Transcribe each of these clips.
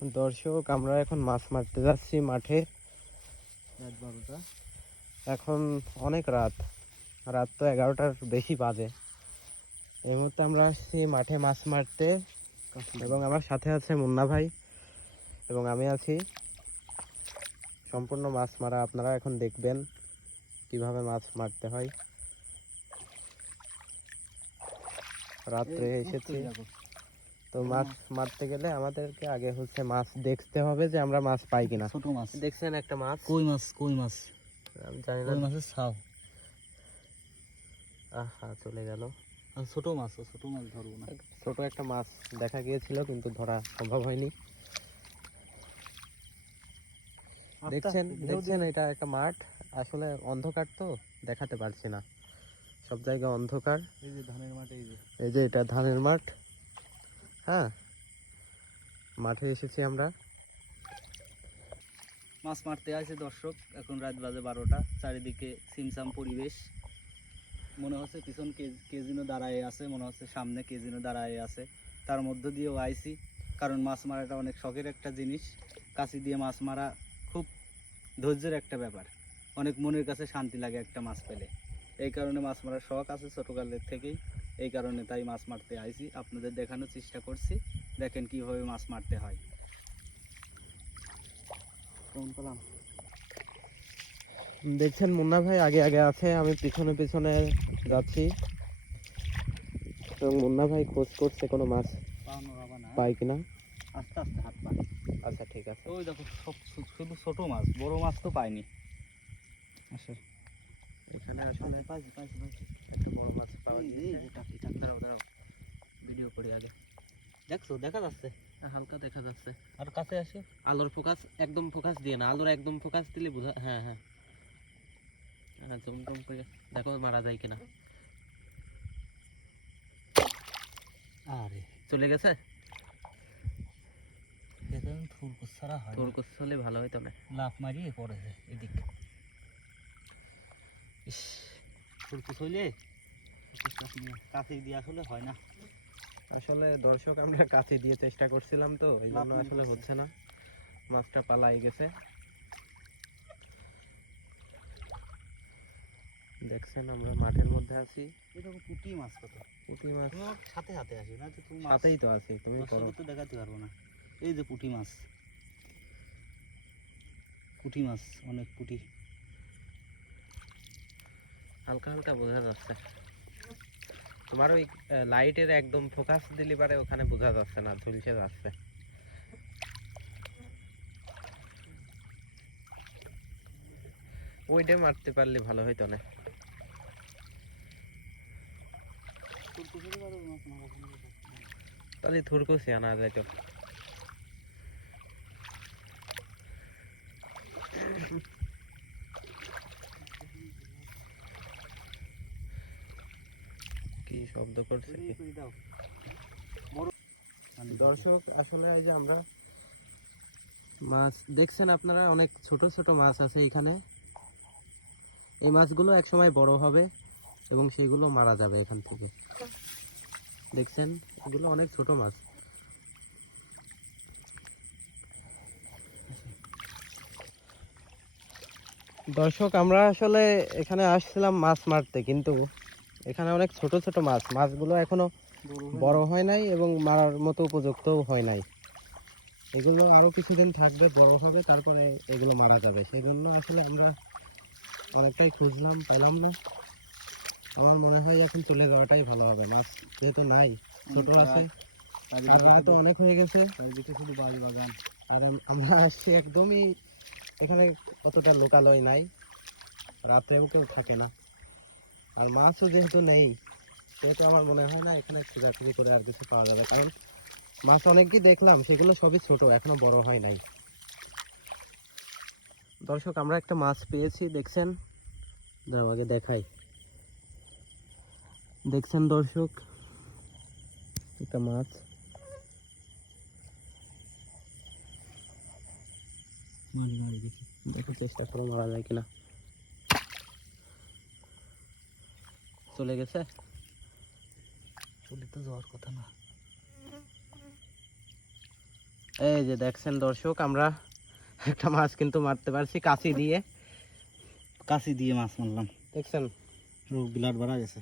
দর্শক, আমরা এখন মাছ মারতে যাচ্ছি মাঠে। রাত 12টা। এখন অনেক রাত তো 11টার বেশি বাজে। এই মুহূর্তে আমরা আসছি মাঠে মাছ মারতে, এবং আমার সাথে আছে মুন্না ভাই এবং আমি আছি। সম্পূর্ণ মাছ মারা আপনারা এখন দেখবেন কিভাবে মাছ মারতে হয়। রাত্রে এসেছি তো মাছ মারতে গেলে আমাদেরকে আগে হচ্ছে মাছ দেখতে হবে যে আমরা মাছ পাই কিনা। ছোট মাছ দেখছেন একটা মাছ, কই মাছ আমি জানি না। কই মাছের ছাও। আহা, চলে গেল। ছোট মাছ ধরবো না। ছোট একটা মাছ দেখা গিয়েছিল কিন্তু ধরা সম্ভব হয়নি। দেখছেন এটা একটা মাঠ, আসলে অন্ধকার তো দেখাতে পারছি না, সব জায়গায় অন্ধকার। এই যে ধানের মাঠ, এই যে এটা ধানের মাঠ। হ্যাঁ, মাঠে এসেছি আমরা। মাছ মারতে আসে দর্শক। এখন রাত বাজে 12টা, চারিদিকে সিমসাম পরিবেশ। মনে হচ্ছে পিছন কেজিনো দাঁড়ায় আছে, মনে হচ্ছে সামনে কেজিনো দাঁড়ায় আছে। তার মধ্য দিয়েও আইছি, কারণ মাছ মারাটা অনেক শখের একটা জিনিস। কাছি দিয়ে মাছ মারা খুব ধৈর্যের একটা ব্যাপার, অনেক মনের কাছে শান্তি লাগে একটা মাছ পেলে। এই কারণে মাছ মারার শখ আছে ছোটোকালের থেকেই। এই কারণে তাই মাছ মারতে আইছি, আপনাদের দেখানোর চেষ্টা করছি। দেখেন কীভাবে মাছ মারতে হয়। কেমন পেলাম? দেখছেন মুন্না ভাই আগে আগে আছে, আমি পিছনে পিছনে যাচ্ছি, এবং মুন্না ভাই খোঁজ করছে কোনো মাছ পাই কিনা। আস্তে আস্তে হাত পা। আচ্ছা, ঠিক আছে। ওই দেখো, শুধু ছোট মাছ, বড় মাছ তো পাইনি। আচ্ছা, এখানে আসলে পাইছি একটা বড় মাছ পাওয়া এই গিয়েছে। যে টাকি। দাঁড়াও, ভিডিও করি আগে। দেখছো, দেখা যাচ্ছে? হালকা দেখা যাচ্ছে। আর কাছে আসে। আলোর ফোকাস, একদম ফোকাস দিয়ে না, আলোর একদম ফোকাস দিলে বোঝা। হ্যাঁ হ্যাঁ হ্যাঁ, জমজম করে দেখো মারা যায় কিনা। আরে চলে গেছে। থুরকুস ছাড়া হয় তোর না। কোথাও হলে ভালো হইতো না। লাফ মারিয়ে পড়েছে এদিক। ইস, থুরকুস হইলে কাছে দিয়ে আসলে হয় না। আসলে দর্শক, আমরা কাছে দিয়ে চেষ্টা করছিলাম তো, এই জন্য লাফ আসলে মারছে। হচ্ছে না, মাছটা পালাই গেছে। দেখছেন আমরা মাঠের মধ্যে আছি। এটা পুঁটি মাছ কত? পুঁটি মাছ সাথে হাতে আসে না তো, তুমি সাথেই তো আছি, তুমি করো। তো দেখাতে পারবো না। এই যে পুঁটি মাছ, অনেক পুঁটি। হালকা হালকা বোঝা যাচ্ছে। তোমার ওই লাইটের একদম ফোকাস দিলে পারে ওখানে বোঝা যাচ্ছে না, ঝুলসে যাচ্ছে। ওইটা মারতে পারলে ভালো হইতো না। তাহলে থুরকুসি আনা যাইতো। কি শব্দ করছে কি? দর্শক, আসলে এই যে আমরা মাছ দেখছেন আপনারা, অনেক ছোট ছোট মাছ আছে এখানে। এই মাছগুলো একসময় বড় হবে এবং সেগুলো মারা যাবে এখান থেকে। দেখছেন, এগুলো অনেক ছোট মাছ। দর্শক, আমরা আসলে এখানে আসছিলাম মাছ মারতে, কিন্তু এখানে অনেক ছোট ছোট মাছ, মাছগুলো এখনো বড় হয় নাই এবং মারার মতো উপযুক্তও হয় নাই। এগুলো আরো কিছুদিন থাকবে, বড় হবে, তারপরে এগুলো মারা যাবে। সেই জন্য আসলে আমরা অনেকটাই খুঁজলাম, পাইলাম না। আমার মনে হয় এখন চলে যাওয়াটাই ভালো হবে, মাছ যেহেতু নাই, ছোট আছে। আর রাত অনেক হয়ে গেছে, শুধু বাড়ি বাগান। আর আমরা আসছি একদমই, এখানে অতটা লোকালয় নাই, রাতেও কেউ থাকে না, আর মাছও যেহেতু নেই, সেহেতু আমার মনে হয় না এখানে খোঁজাখুঁজি করে আর কিছু পাওয়া যাবে। কারণ মাছ অনেকই দেখলাম, সেগুলো সবই ছোট, এখনো বড় হয় নাই। দর্শক, আমরা একটা মাছ পেয়েছি, দেখছেন, দাঁড়াও আগে দেখাই। দেখছেন দর্শক, একটা মাছ। মারি দেখি, দেখো, চেষ্টা করো মারা যায় কিনা। চলে গেছে। চলে তো যাওয়ার কথা না। এই যে দেখছেন দর্শক, আমরা একটা মাছ কিন্তু মারতে পারছি কাঁচি দিয়ে। কাশি দিয়ে মাছ মারলাম, দেখছেন, ব্লাড বাড়া গেছে।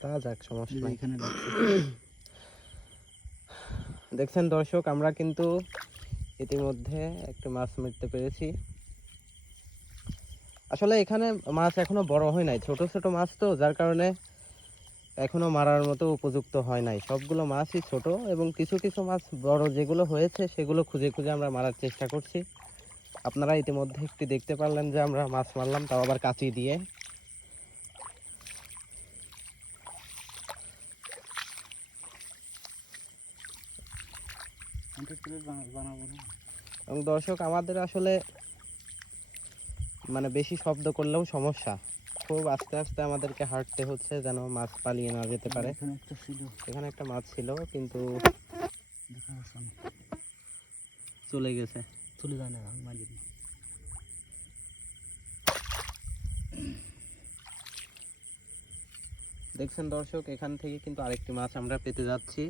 তা যাক, সমস্যা এই যে নাই। এখানে লাগছে। দেখছেন দর্শক, আমরা কিন্তু ইতিমধ্যে একটা মাছ মারতে পেরেছি। আসলে এখানে মাছ এখনো বড় হয় নাই, ছোট ছোট মাছ তো, যার কারণে এখনো মারার মতো উপযুক্ত হয় নাই। সবগুলো মাছই ছোট, এবং কিছু কিছু মাছ বড় যেগুলো হয়েছে সেগুলো খুঁজে খুঁজে আমরা মারার চেষ্টা করছি। আপনারা ইতিমধ্যে একটি দেখতে পারলেন যে আমরা মাছ মারলাম, তাও আবার কাঁচি দিয়ে। বানাবো না। এবং দর্শক, আমাদের আসলে মানে বেশি শব্দ করলেও সমস্যা, খুব আস্তে আস্তে আমাদেরকে হাঁটতে হচ্ছে যেন মাছ পালিয়ে না যেতে পারে। এখানে একটা ছিল, এখানে একটা মাছ ছিল কিন্তু দেখা যাচ্ছে না। চলে গেছে। চলে যায় না, আমি মারি না। দেখছেন দর্শক, এখান থেকে কিন্তু আরেকটি মাছ আমরা পেতে যাচ্ছি।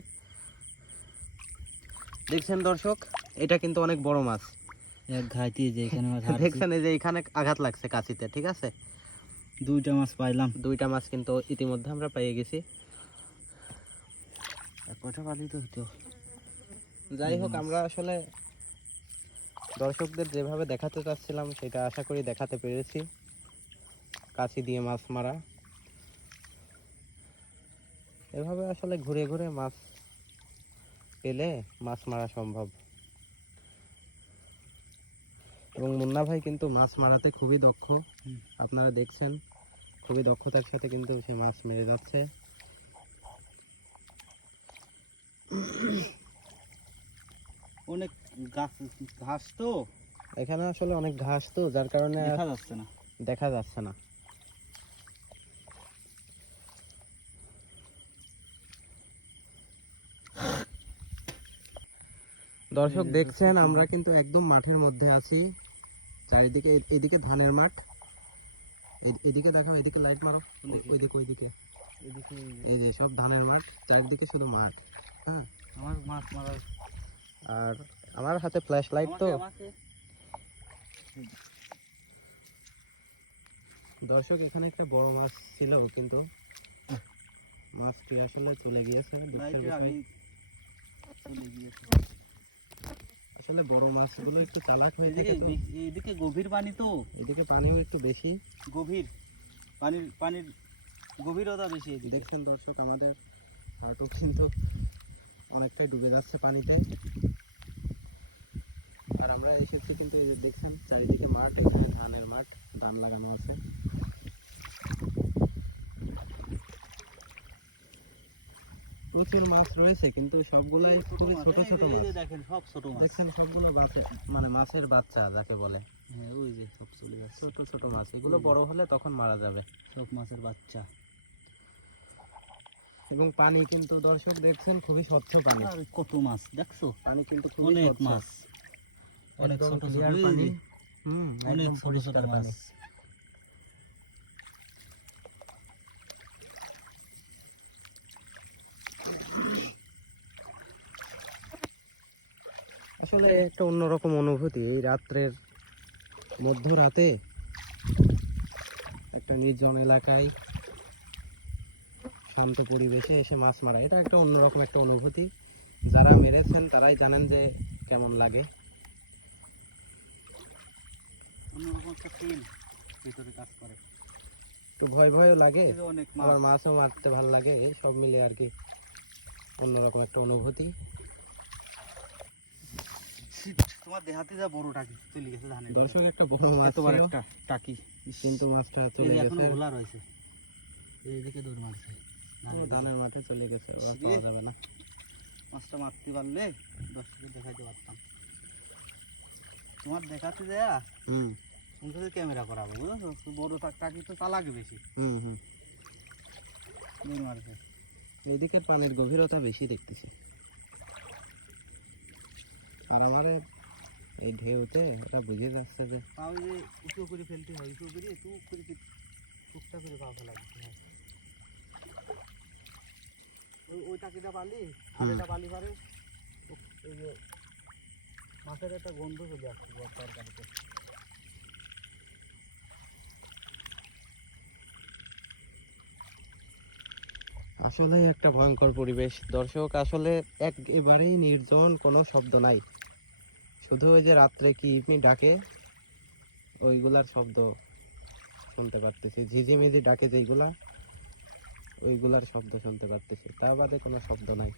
দেখছেন দর্শক, এটা কিন্তু অনেক বড় মাছ। এক ঘাইতে যে এখানে মাছ দেখছেন, এই যে এখানে আঘাত লাগছে কাঁচিতে, ঠিক আছে। দুইটা মাছ পাইলাম। দুইটা মাছ কিন্তু ইতিমধ্যে আমরা পেয়ে গেছি। কটা পালি তো হইতো। যাই হোক, আমরা আসলে দর্শকদের যেভাবে দেখাতে চাচ্ছিলাম সেটা আশা করি দেখাতে পেরেছি। কাঁচি দিয়ে মাছ মারা, এভাবে আসলে ঘুরে ঘুরে মাছ পেলে মাছ মারা সম্ভব। এবং মুন্না ভাই কিন্তু মাছ মারাতে খুবই দক্ষ। আপনারা দেখছেন, খুবই দক্ষতার সাথে কিন্তু সে মাছ মেরে যাচ্ছে। অনেক গাছ ঘাস তো এখানে আসলে অনেক ঘাস তো, যার কারণে দেখা যাচ্ছে না। দেখা যাচ্ছে না। দর্শক দেখছেন, আমরা কিন্তু একদম মাঠের মধ্যে আছি। চারিদিকে এদিকে ধানের মাঠ, এদিকে দেখো, এদিকে লাইট মারো, ওইদিকে ওইদিকে, এদিকে এই যে সব ধানের মাঠ, চারিদিকে শুধু মাঠ। হ্যাঁ, আমার মাছ মারার আর আমার হাতে ফ্ল্যাশ লাইট তো। দর্শক, এখানে একটা বড় মাছ ছিল কিন্তু মাছটি আসলে চলে গিয়েছে দুঃখের বিষয়। আসলে বড় মাছগুলো একটু চালাক হয়ে থাকে তো। এদিকে গভীর পানি তো, এদিকে পানিও একটু বেশি, গভীর পানির গভীরতা বেশি এদিকে। দেখছেন দর্শক, আমাদের হাঁটু কিন্তু অনেকটাই ডুবে যাচ্ছে পানিতে। আর আমরা এসেছি কিন্তু, এই যে দেখছেন চারিদিকে মাঠ, এখানে ধানের মাঠ, ধান লাগানো আছে। প্রচুর মাছ রয়েছে কিন্তু সবগুলাই খুবই ছোট ছোট মাছ। দেখেন সব ছোট মাছ, দেখছেন সবগুলো মানে মাছের বাচ্চা যাকে বলে। হ্যাঁ ওই যে সব চলে যাচ্ছে, ছোট ছোট মাছ, এগুলো বড় হলে তখন মারা যাবে। সব মাছের বাচ্চা। এবং পানি কিন্তু দর্শক দেখছেন খুবই স্বচ্ছ পানি। আর কত মাছ দেখছো, পানি কিন্তু খুবই অনেক স্বচ্ছ। মাছ, অনেক একদম ছোট ছোট clear পানি। অনেক একদম ছোট ছোট পরিষ্কার মাছ। পানি। আসলে একটা অন্যরকম অনুভূতি এই রাত্রের মধ্যরাতে একটা নির্জন এলাকায় শান্ত পরিবেশে এসে মাছ মারা, এটা একটা অন্যরকম একটা অনুভূতি। যারা মেরেছেন তারাই জানেন যে কেমন লাগে। অন্যরকম একটা ফিল ভিতরে কাজ করে, একটু ভয় ভয়ও লাগে, এই যে অনেক আবার মাছ। মাছও মারতে ভালো লাগে, এই সব মিলে আর কি অন্যরকম একটা অনুভূতি। তোমার দেহাতে যা বড় টাকি চলে গেছে ধানের দর্শক, একটা বড় মাছ এতবার ছিল, একটা টাকি, কিন্তু মাছটা চলে এখনো গেছে। ভোলা রয়েছে, এইদিকে দৌড় মারছে। ও ধানের মাঠে চলে গেছে, ওরা পাওয়া যাবে না। মাছটা মারতে পারলে দর্শককে দেখাইতে পারতাম। তোমার দেখাতে দেয়া তুমি শুধু ক্যামেরা করাবো, বুঝেছো? বড় টাকি তো চালাকে বেশি, দৌড় মারছে। এইদিকে পানির গভীরতা বেশি দেখতেছি। আর আমারে এই ঢেউতে এটা বুঝে যাচ্ছে যে পাও যে উঁচু করে ফেলতে হয়, উঁচু করে টুক করে টুকটা করে পা ফেলা দিতে হয়। ওই টাকিটা পালি আর এটা পালি পারে, এই যে মাছের একটা গন্ধ চলে আসছে তরকারিতে। আসলে একটা ভয়ঙ্কর পরিবেশ দর্শক, আসলে একেবারেই নির্জন, কোনো শব্দ নাই, শুধু ওই যে রাত্রে কি ডাকে ওইগুলার শব্দ শুনতে পারতেছি, ঝিঝিমিঝি ডাকে যেইগুলা ওইগুলার শব্দ শুনতে পারতেছি, তা বাদে কোনো শব্দ নাই।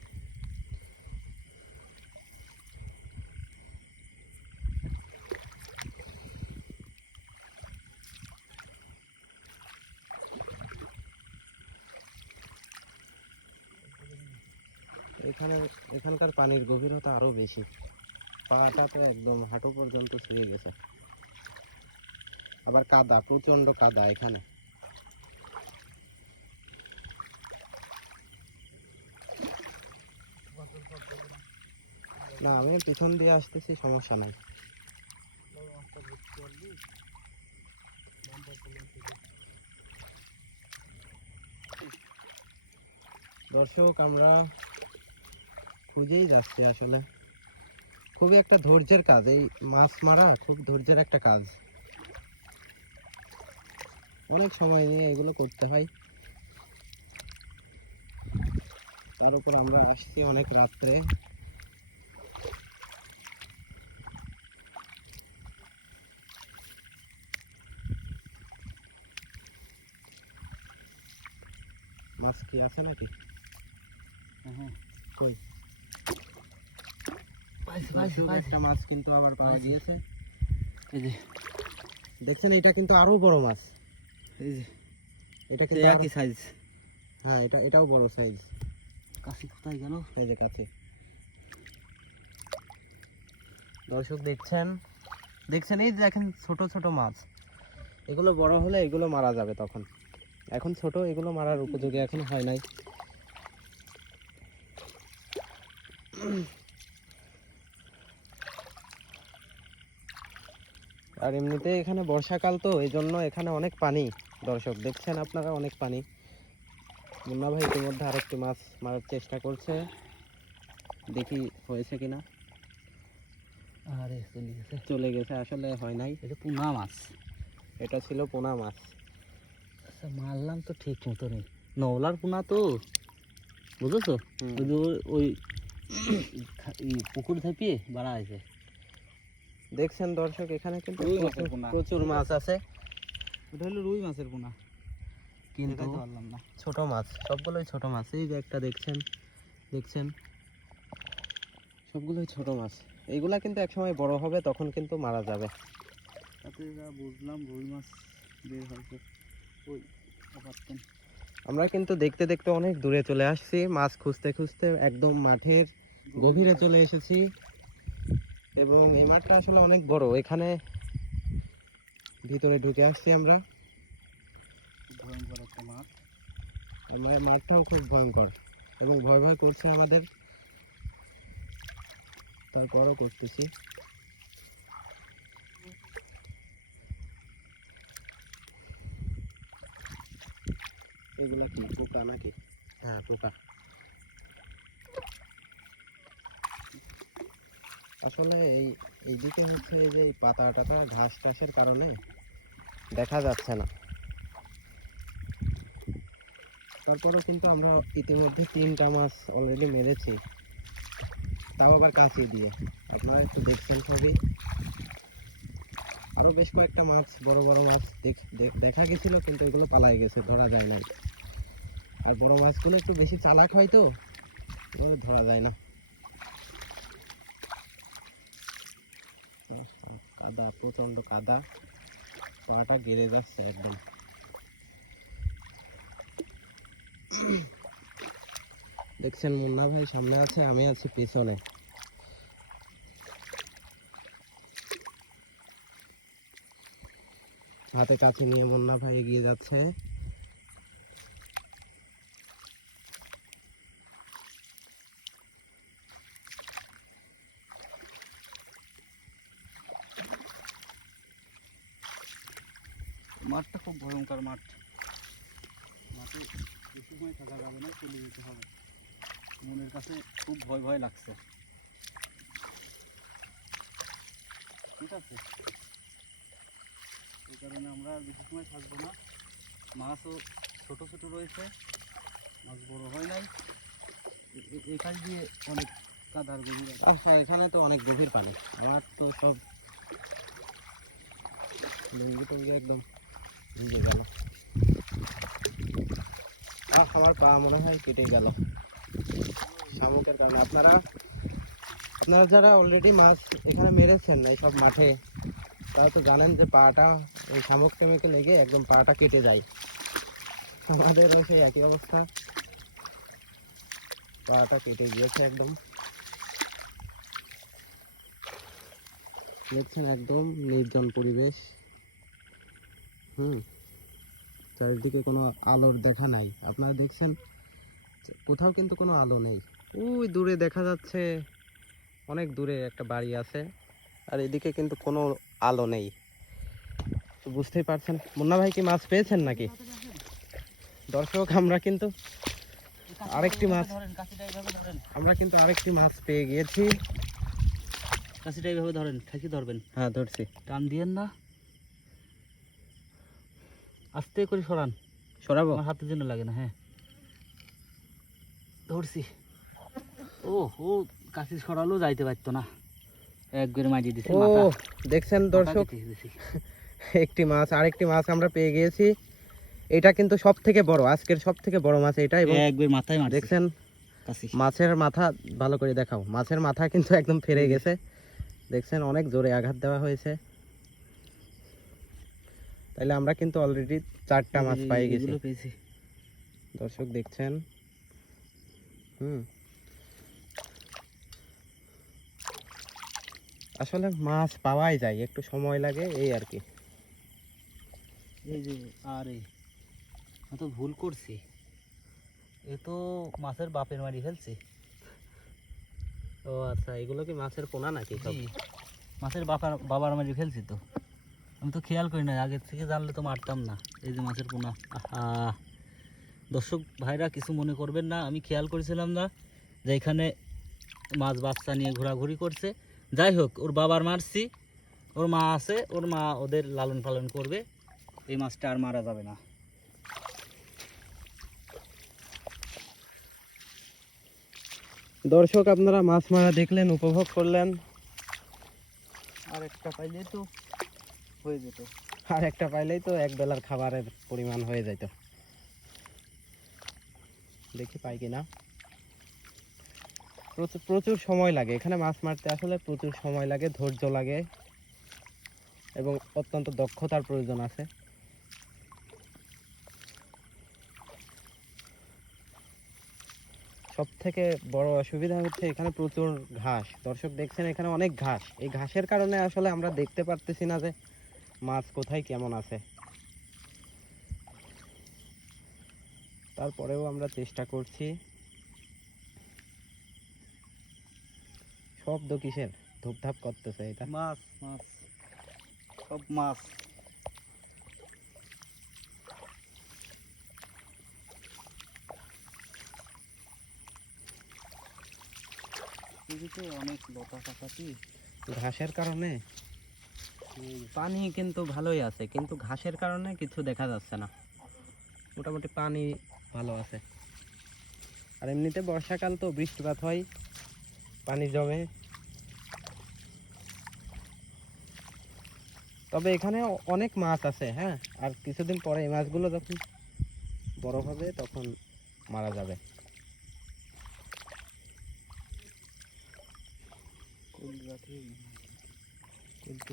এখানকার পানির গভীরতা আরো বেশি, পাটা তো একদম হাঁটু পর্যন্ত ছুঁয়ে গেছে। আবার কাদা, প্রচন্ড কাদা এখানে। না, আমি পিছন দিয়ে আসতেছি, সমস্যা নাই। দর্শক, আমরা খুঁজেই যাচ্ছি, আসলে খুবই একটা ধৈর্যের কাজ, এই মাছ মারা খুব ধৈর্যের একটা কাজ, অনেক সময় নিয়ে এগুলো করতে হয়। তার উপর আমরা আসছি অনেক রাত্রে। মাছ কি আছে নাকি? কই? একটা মাছ কিন্তু আবার পাওয়া গিয়েছে। এই যে দেখছেন, এটা কিন্তু আরো বড় মাছ। এই যে এটা কিন্তু একই সাইজ। হ্যাঁ, এটাও বড় সাইজ। কাশি কোথায় গেল? এই যে কাছে। দর্শক দেখছেন, এই যে দেখেন ছোট ছোট মাছ, এগুলো বড় হলে এগুলো মারা যাবে তখন, এখন ছোট, এগুলো মারার উপযোগী এখন হয় নাই। আর এমনিতে এখানে বর্ষাকাল তো, এই জন্য এখানে অনেক পানি। দর্শক দেখছেন আপনারা, অনেক পানি। মুন্না ভাই ইতিমধ্যে আরেকটি মাছ মারার চেষ্টা করছে, দেখি হয়েছে কিনা। আরে চলে গেছে, আসলে হয় নাই। এটা পোনা মাছ। এটা ছিল পোনা মাছ। আচ্ছা, মারলাম তো ঠিক মতো নেই, নওলার পোনা তো, বুঝেছো? ওই যে ওই পুকুর ধাপিয়ে বাড়া আছে। দেখছেন দর্শক, এখানে কিন্তু রুই মাছের পোনা। প্রচুর মাছ আছে, ওটা হলো রুই মাছের পোনা, কিন্তু দেখাইতে পারলাম না। ছোট মাছ, সবগুলোই ছোট মাছ। এই যে একটা দেখছেন, সবগুলোই ছোট মাছ। এইগুলা কিন্তু একসময় বড় হবে, তখন কিন্তু মারা যাবে। তাতে যা বুঝলাম রুই মাছ বের হয়েছে। ওই পারতেন। আমরা কিন্তু দেখতে দেখতে অনেক দূরে চলে আসছি, মাছ খুঁজতে খুঁজতে একদম মাঠের গভীরে চলে এসেছি। এবং এই মাঠটা আসলে অনেক বড়, এখানে ভিতরে ঢুকে আসছি আমরা। ভয়ঙ্কর একটা মাছ। আমার মাঠটাও খুব ভয়ঙ্কর এবং ভয় ভয় করছে আমাদের, তারপরও করতেছি। এগুলা কি পোকা নাকি? হ্যাঁ, পোকা। আসলে এইদিকে হচ্ছে এই যে এই পাতা টাতা ঘাস টাসের কারণে দেখা যাচ্ছে না। তারপরেও কিন্তু আমরা ইতিমধ্যে 3টা মাছ অলরেডি মেরেছি, তাও আবার কাঁচি দিয়ে। আপনারা একটু দেখছেন সবই। আরো বেশ কয়েকটা মাছ, বড় বড় মাছ দেখা গেছিল, কিন্তু এগুলো পালাই গেছে, ধরা যায় না। আর বড় মাছগুলো একটু বেশি চালাক হয় তো, ওগুলো ধরা যায় না। কাদা, প্রচন্ড কাদা, পাটা গেড়ে যাচ্ছে একদম। দেখছেন, মুন্না ভাই সামনে আছে, আমি আছি পেছনে। হাতে কাছে নিয়ে মুন্না ভাই এগিয়ে যাচ্ছে। মাঠটা খুব ভয়ঙ্কর মাঠ, মাঠে বেশি সময় থাকা যাবে না, চলে যেতে হবে। মনের কাছে খুব ভয় ভয় লাগছে। আছে, এই কারণে আমরা আর বেশি সময় থাকবো না। মাছও ছোট ছোট রয়েছে, মাছ বড় হয় নাই। এই কাজ দিয়ে অনেক কাদার গভীর আছে। আচ্ছা, এখানে তো অনেক গভীর পানি, আমার তো সব লুঙ্গি টুঙ্গি একদম ভিজে গেল। আমার পা মনে হয় কেটে গেল শামুকের কারণে। আপনারা যারা অলরেডি মাছ এখানে মেরেছেন এইসব মাঠে, তারা তো জানেন যে পাটা ওই শামুক টেমুকে লেগে একদম পাটা কেটে যায়। আমাদেরও সেই একই অবস্থা, পাটা কেটে গিয়েছে একদম। দেখছেন একদম নির্জন পরিবেশ। চারিদিকে কোনো আলোর দেখা নাই। আপনারা দেখছেন কোথাও কিন্তু কোনো আলো নেই। ওই দূরে দেখা যাচ্ছে, অনেক দূরে একটা বাড়ি আছে, আর এদিকে কিন্তু কোনো আলো নেই। তো বুঝতেই পারছেন। মুন্না ভাই কি মাছ পেয়েছেন নাকি? দর্শক, আমরা কিন্তু আরেকটি মাছ পেয়ে গিয়েছি। কাছিটা এইভাবে ধরেন, ঠেকি ধরবেন। হ্যাঁ, ধরছি। টান দিয়েন না, আস্তে করে সরান, সরাবো? আমার হাতের জন্য লাগে না। হ্যাঁ, ধরছি। ও ও কাছি সরালো যাইতে পারতো না, একবারে মাঝিয়ে দিছে ও মাথা। দেখছেন দর্শক, মাথা কেটে দিছি। আরেকটি মাছ আমরা পেয়ে গিয়েছি। এটা কিন্তু সব থেকে বড়, আজকের সব থেকে বড় মাছ এটা। এবং একবার মাথায় মারছে। দেখছেন কাছি। মাছের মাথা ভালো করে দেখাও। মাছের মাথা কিন্তু একদম ফেরে গেছে। দেখছেন অনেক জোরে আঘাত দেওয়া হয়েছে। তাইলে আমরা কিন্তু অলরেডি 4টা মাছ পেয়ে গেছি। এগুলো পেয়েছি। দর্শক দেখছেন। আসলে মাছ পাওয়াই যায়, একটু সময় লাগে এই আর কি। এই যে আরে আমি তো ভুল করছি, এ তো মাছের বাপের মারি ফেলছি। ও আচ্ছা, এগুলো কি মাছের পোনা নাকি সব? জি, মাছের বাবার মারি ফেলছি তো, আমি তো খেয়াল করি না, আগের থেকে জানলে তো মারতাম না। এই যে মাছের পোনা। আহা, দর্শক ভাইরা কিছু মনে করবেন না, আমি খেয়াল করেছিলাম না যে এখানে মাছ বাচ্চা নিয়ে ঘোরাঘুরি করছে। যাই হোক, ওর বাবার মারছি, ওর মা আছে, ওর মা ওদের লালন পালন করবে, এই মাছটা আর মারা যাবে না। দর্শক, আপনারা মাছ মারা দেখলেন, উপভোগ করলেন। আর একটা পাইলে তো হয়ে যেত। আর একটা পাইলেই তো এক বেলার খাবারের পরিমাণ হয়ে যেত। দেখি পাই কিনা। প্রচুর সময় লাগে এখানে মাছ মারতে, আসলে প্রচুর সময় লাগে, ধৈর্য লাগে এবং অত্যন্ত দক্ষতার প্রয়োজন আছে। সব থেকে বড় অসুবিধা হচ্ছে এখানে প্রচুর ঘাস। দর্শক দেখছেন এখানে অনেক ঘাস। এই ঘাসের কারণে আসলে আমরা দেখতে পারতেছি না যে মাছ কোথায় কেমন আছে। তারপরেও আমরা চেষ্টা করছি। শব্দ কিসের? ধূপধাপ করতেছে এটা। মাছ মাছ সব মাছ। এদিকে অনেক লতা পাতাটি, ঘাসের কারণে পানি কিন্তু ভালোই আছে, কিন্তু ঘাসের কারণে কিছু দেখা যাচ্ছে না। মোটামুটি পানি ভালো আছে। আর এমনিতে বর্ষাকাল তো বৃষ্টিপাত হয়, পানি জমে। তবে এখানে অনেক মাছ আছে। হ্যাঁ, আর কিছুদিন পরে এই মাছগুলো যখন বড় হবে তখন মারা যাবে।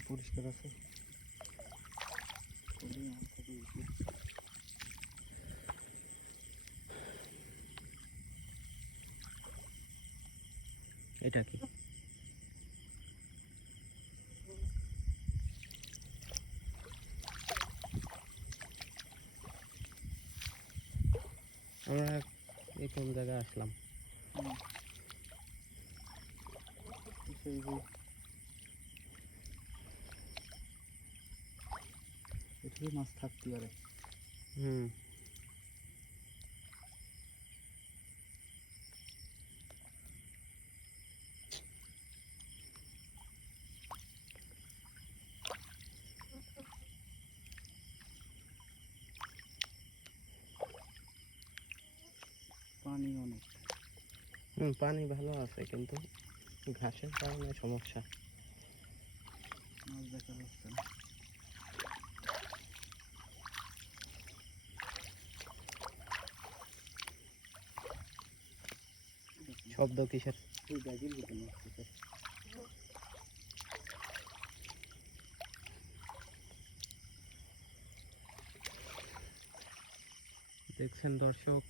পরিষ্কার আছে। এটা কি? আমরা এই কোন জায়গায় আসলাম? এখানে মাছ থাকতে পারে। হুম। পানি ভালো আছে কিন্তু ঘাসের কারণে সমস্যা। মাছ দেখা যাচ্ছে না। শব্দ কিসের? ওই ব্যাগের ভিতরে আসতেছে। দেখছেন দর্শক,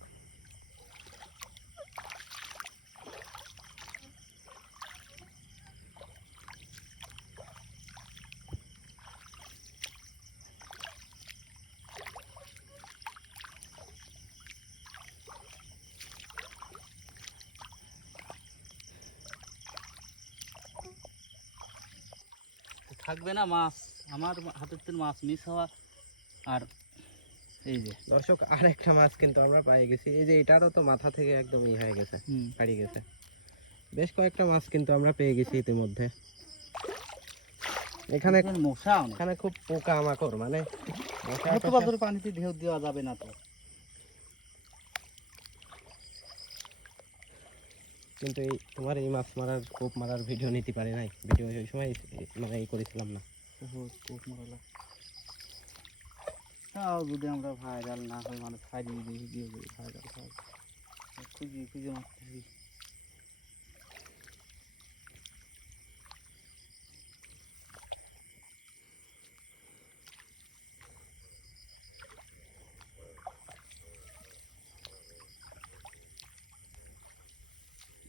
থাকবে না মাছ, আমার হাতের থেকে মাছ মিস হওয়া। আর এই যে দর্শক আরেকটা মাছ কিন্তু আমরা পেয়ে গেছি। এই যে এটারও তো মাথা থেকে একদম ই হয়ে গেছে, হারিয়ে গেছে। বেশ কয়েকটা মাছ কিন্তু আমরা পেয়ে গেছি ইতিমধ্যে। এখানে মশা অনেক। এখানে খুব পোকা মাকড়, মানে মশা এত টশা। বছর পানিতে ঢেউ দেওয়া যাবে না তো। কিন্তু এই তোমার এই মাছ মারার কোপ মারার ভিডিও নিতে পারি নাই, ভিডিও ওই সময় মানে এই করেছিলাম না। কোপ মারালা তাও যদি আমরা ভাইরাল না হয়, মানে ছাড়িয়ে দিয়ে ভিডিও করি ভাইরাল হয়, খুঁজে খুঁজে মারতেছি।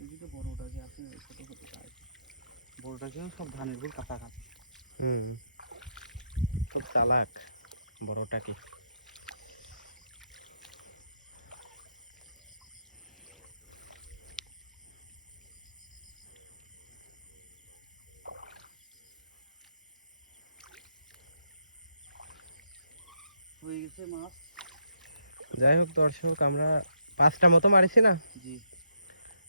এদিকে বড়টা যে আছে, ছোট ছোটটা আছে, বড়টাকেও সব ধানের গুড় কাছাকাছি। খুব চালাক বড়টা কি। হয়ে গেছে মাছ। যাই হোক দর্শক, আমরা 5টা মতো মারিছি না? জি,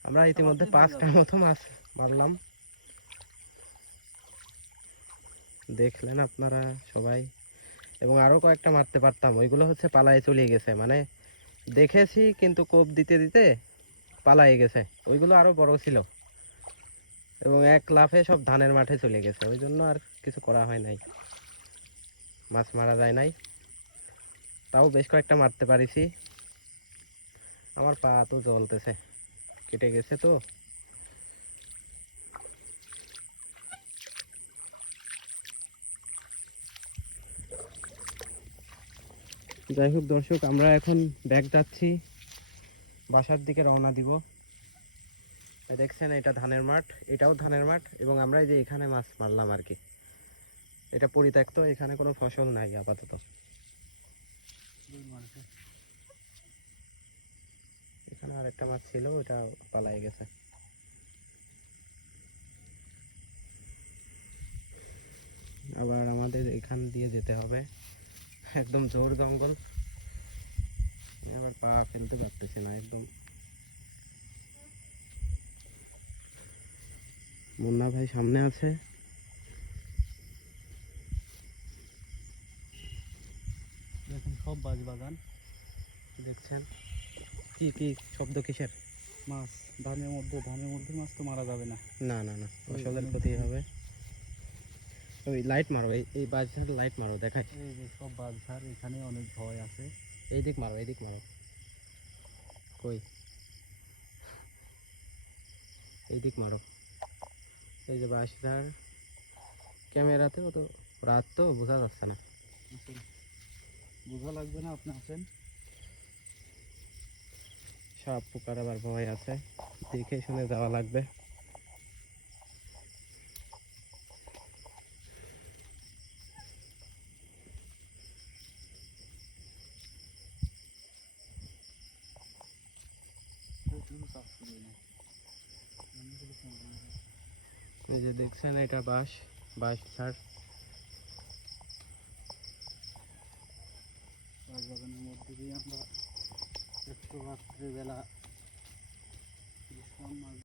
আমরা ইতিমধ্যে 5টা মতো মাছ মারলাম, দেখলেন আপনারা সবাই। এবং আরো কয়েকটা মারতে পারতাম, ওইগুলো হচ্ছে পালায়ে চলে গেছে, মানে দেখেছি কিন্তু কোপ দিতে দিতে পালায়ে গেছে। ওইগুলো আরো বড় ছিল এবং এক লাফে সব ধানের মাঠে চলে গেছে, ওই জন্য আর কিছু করা হয় নাই, মাছ মারা যায় নাই। তাও বেশ কয়েকটা মারতে পারিছি। আমার পা তো জ্বলতেছে, কেটে গেছে তো। যাই হোক দর্শক, আমরা এখন ব্যাক যাচ্ছি, বাসার দিকে রওনা দিব। দেখছেন এটা ধানের মাঠ, এটাও ধানের মাঠ, এবং আমরা এই যে এখানে মাছ মারলাম আর কি। এটা পরিত্যক্ত, এখানে কোনো ফসল নাই আপাতত। এখানে আরেকটা মাছ ছিল, ওটা পালাই গেছে। আবার আমাদের এখান দিয়ে যেতে হবে, একদম জোর জঙ্গল, এবার পা ফেলতে পারতেছি না একদম। মুন্না ভাই সামনে আছে। দেখেন সব বাজ বাগান। দেখছেন কি কি শব্দ, কিসের? মাছ ধানের মধ্যে মাছ তো মারা যাবে না। না না না, ফসলের ক্ষতি হবে। ওই লাইট মারো, এই বাজার লাইট মারো, দেখাই। এই যে সব বাঁধঝার, এখানে অনেক ভয় আছে। এই দিক মারো, এই দিক মারো। কই? এই দিক মারো। এই যে বাঁশধার, ক্যামেরাতেও তো রাত তো বোঝা যাচ্ছে না। বোঝা লাগবে না, আপনি আছেন। সাপ পোকার আবার ভয় আছে, দেখে শুনে যাওয়া লাগবে। এই যে দেখছেন এটা বাঁশ ছাড়। বাঁশ বাগানের মধ্যে দিয়ে আমরা একটু রাত্রিবেলা বিশ্রাম